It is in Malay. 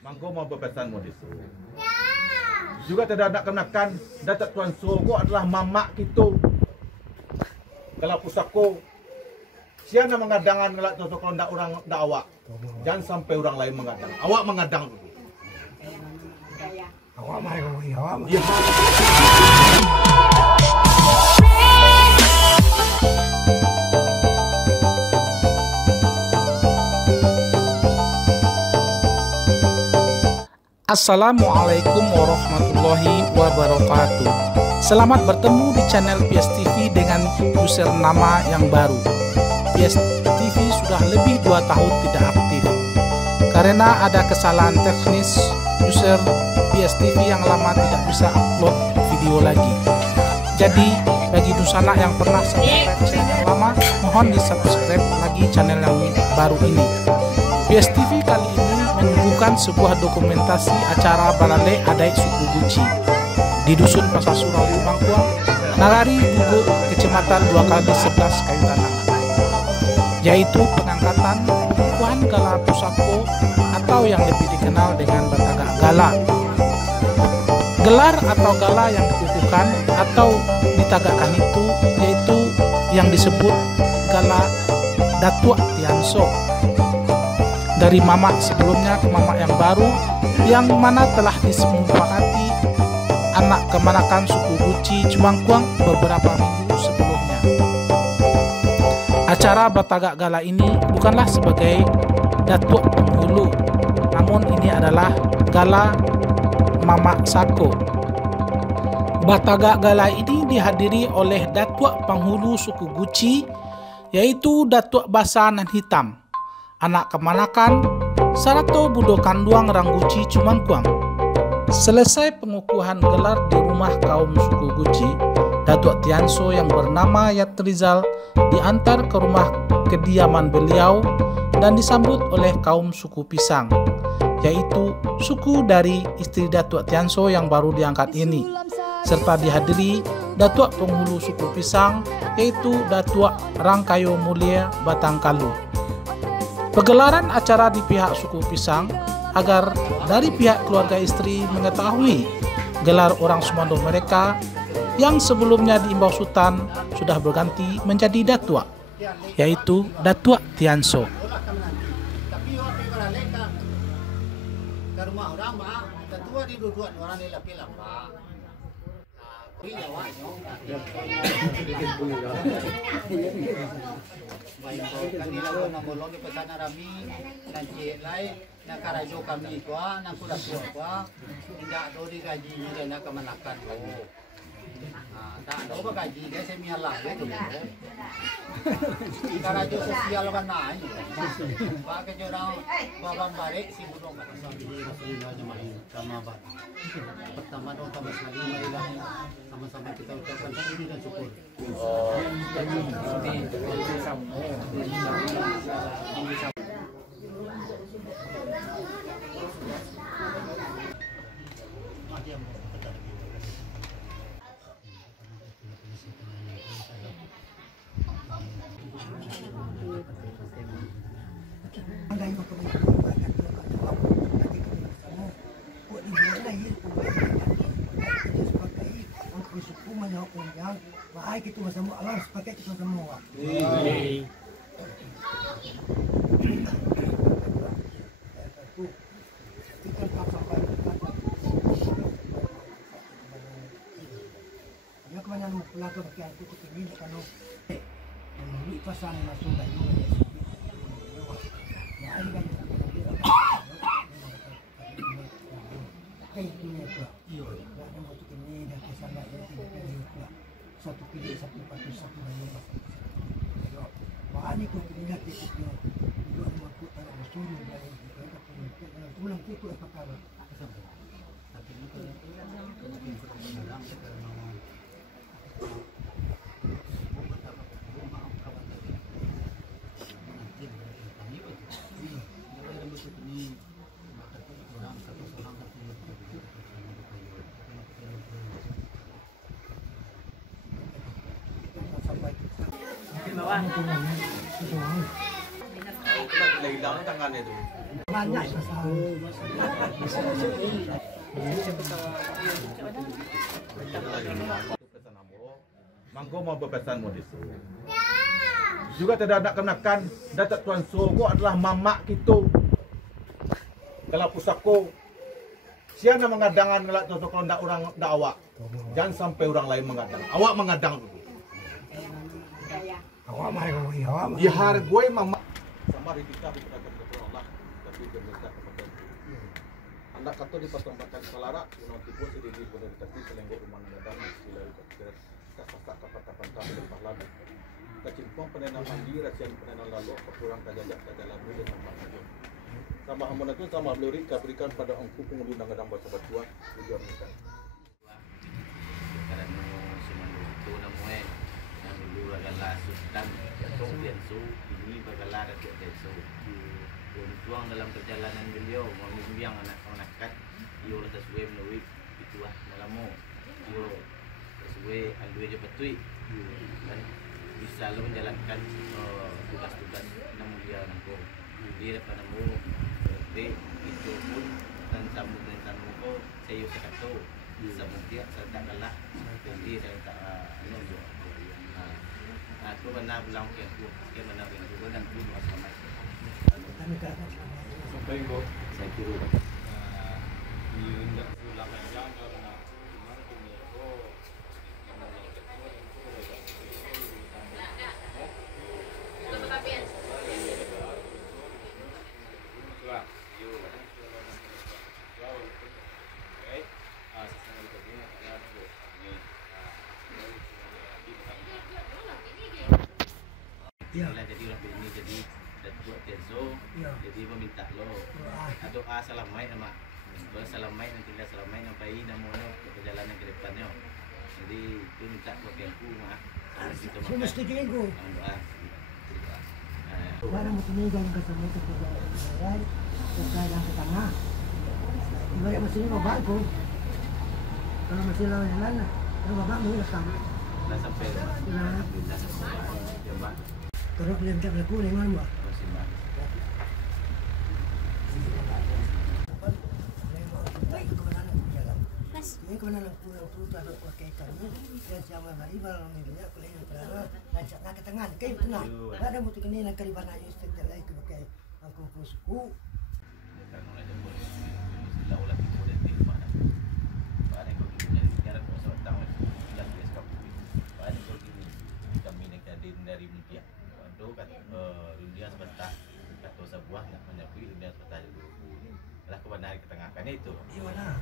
Mangko mau berpesan mau disu. Juga tidak nak kenakan Datuk Tuan Suko adalah mamak kita. Kalau pusako siapa mengadangan ngelak tu kalau ndak orang ndak awak. Jangan sampai orang lain mengadang. Awak mengadang dulu. Awak mari awak. Ya. Assalamualaikum warahmatullahi wabarakatuh. Selamat bertemu di channel PS TV dengan user nama yang baru. PS TV sudah lebih 2 tahun tidak aktif karena ada kesalahan teknis. User PS TV yang lama tidak bisa upload video lagi. Jadi bagi Nusana yang pernah subscribe channel yang lama, mohon di subscribe lagi channel yang baru ini. PS TV kali ini menyuguhkan sebuah dokumentasi acara Balale Adat Suku Guci di Dusun Pasar Surau Tumangkuang, Nagari Gugu, Kecamatan 2x11 Kayu Tanah, yaitu pengangkatan pengukuhan Gala Pusako atau yang lebih dikenal dengan Batagak Gala. Gelar atau gala yang dikukuhkan atau ditagakkan itu yaitu yang disebut Gala Datuk Tianso. Dari mamak sebelumnya ke mamak yang baru, yang mana telah disepakati anak kemanakan suku Guci Cumangkuang beberapa minggu sebelumnya. Acara Batagak Gala ini bukanlah sebagai Datuk Penghulu, namun ini adalah Gala Mamak Sako. Batagak Gala ini dihadiri oleh Datuk Penghulu suku Guci, yaitu Datuk Basanan Hitam, anak kemanakan Sarato Budo Kanduang Rangguci Cumangkuang. Selesai pengukuhan gelar di rumah kaum suku Guci, Datuk Tianso yang bernama Yat Rizal diantar ke rumah kediaman beliau dan disambut oleh kaum suku Pisang, yaitu suku dari istri Datuk Tianso yang baru diangkat ini, serta dihadiri Datuk Penghulu suku Pisang yaitu Datuk Rangkayo Mulia Batangkalu. Pegelaran acara di pihak suku Pisang agar dari pihak keluarga istri mengetahui gelar orang Sumando mereka yang sebelumnya di Imbau Sultan sudah berganti menjadi Datua, yaitu Datuk Tianso. Kanila ko na bolong di pasana rami nanti lai na karajo kami kwa na kuda kwa inda do di gaji ni na kamanakan ko ta do ba gaji dia semi halah gitu karajo sosial kan nai ba ke jorang babam bare si budong ka sabi ni rasulullah jamaah sama ba pertama do tambah sekali marilah sama-sama kita ucapkan syukur dan syukur. Baik itu bersama Allah sepakai kita semua. Ya kemana mau pulang ke bagian itu ini kalau ini pasang langsung dari dulu. Ya ini kan. Kayak ini tu. Iya. Ada mau tu ini dan kesana itu. Satu pilih satu patu satu lagi. Wahani ko pingat itu dua aku ada bersuru dari kita punya tulang itu apa kabar? Tapi ini Hilang tangan itu. Banyak masalah. Pesan amo, mangko mau berpesan mo disu. Juga tidak nak kenakan datat tuan suku adalah mamak kita. Kalau pusako, siapa mengadangan ngelak tu kalau ndak orang ndak awak. Jangan sampai orang lain mengadang. Awak mengadang dulu. Awak mai awak. Dihargai mamak sama kita diperhatikan kepada Allah, tapi berminta kepada anda kata dipersembahkan selara, nanti pun sedih pada tapi selenggo rumah mengadang sila kita kasak kapan-kapan tapi lepas lalu. Kacimpong penenang mandi, rasian penenang lalu, kurang kajajak kajalan dulu dengan maknanya. Sama hamun itu sama beliau berikan pada engkau pengunduh ngadang baca batuan juga mereka. Karena semua itu namanya yang dulu adalah sultan jatuh biansu ini bagalah rakyat biansu. Berjuang dalam perjalanan beliau membimbing anak-anak yo sesuai melalui itulah malamu yo sesuai alui je betui dan bisa lo menjalankan tugas-tugas yang mulia nangko dia dapat nemu itu pun dan sambut dengan tamu saya sekato bisa mungkin saya tak kalah jadi saya tak nunggu aku benar bilang ke aku ke benar bilang aku dan aku selamat Sampai go. saya kira Tidak pulang yang karena cuma ini oh Ya. jadi orang ini jadi datuk Tenzo jadi meminta lo doa salamai nama salamai nanti dah salamai sampai namono perjalanan ke depannya jadi itu minta bagi aku mah kita Semua mesti kengko. doa Barang tuminggal ka sa mga kagayaan, sa lang sa tanga. Ibarat masih babak ko. Kalau masih lawan yang mana? Kalau babak mo lang. dah sampai alhamdulillah jemaah Kalau boleh minta berlaku dengan mo. masih mbak Ini kebenaran pulang tu tak ada pakai kami dan siapa lagi barang ini aku lagi terang lancar nak ke tangan kayu tenang ada mutu kini nak kali bana is tak lagi ke pakai aku pusku kan mulai jemput sila ulah tipu dan tipu mana pada kau gini jarak kau sebab tahu dan biasa kau pada kau gini kami nak kadin dari Mutia waduh kat dunia sebentar kata sebuah nak menyapui dunia sebentar dulu lah kau benar ke tengah kan itu di mana